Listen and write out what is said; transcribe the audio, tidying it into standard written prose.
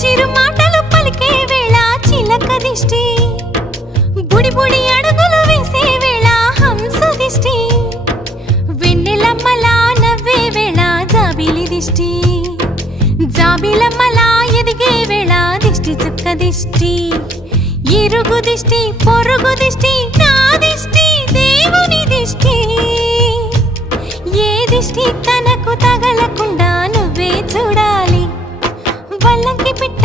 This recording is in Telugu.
చిరు మాటలు పలికే వేళ చిలక దిష్టి, బుడి బుడి అడుగులు వేసే వేళ హంస దిష్టి, వెన్నెలమ్మలా నవ్వే వేళ జాబిలి దిష్టి, జాబిలమ్మలా ఎదిగే వేళ దిష్టి చుక్క దిష్టి, ఇరుగు దిష్టి పొరుగు దిష్టి నా దిష్టి దేవుని దిష్టి, ఏ దిష్టి తనకు తగలకుండా నువ్వే చూడాలి. వల్లంకి పిట్ట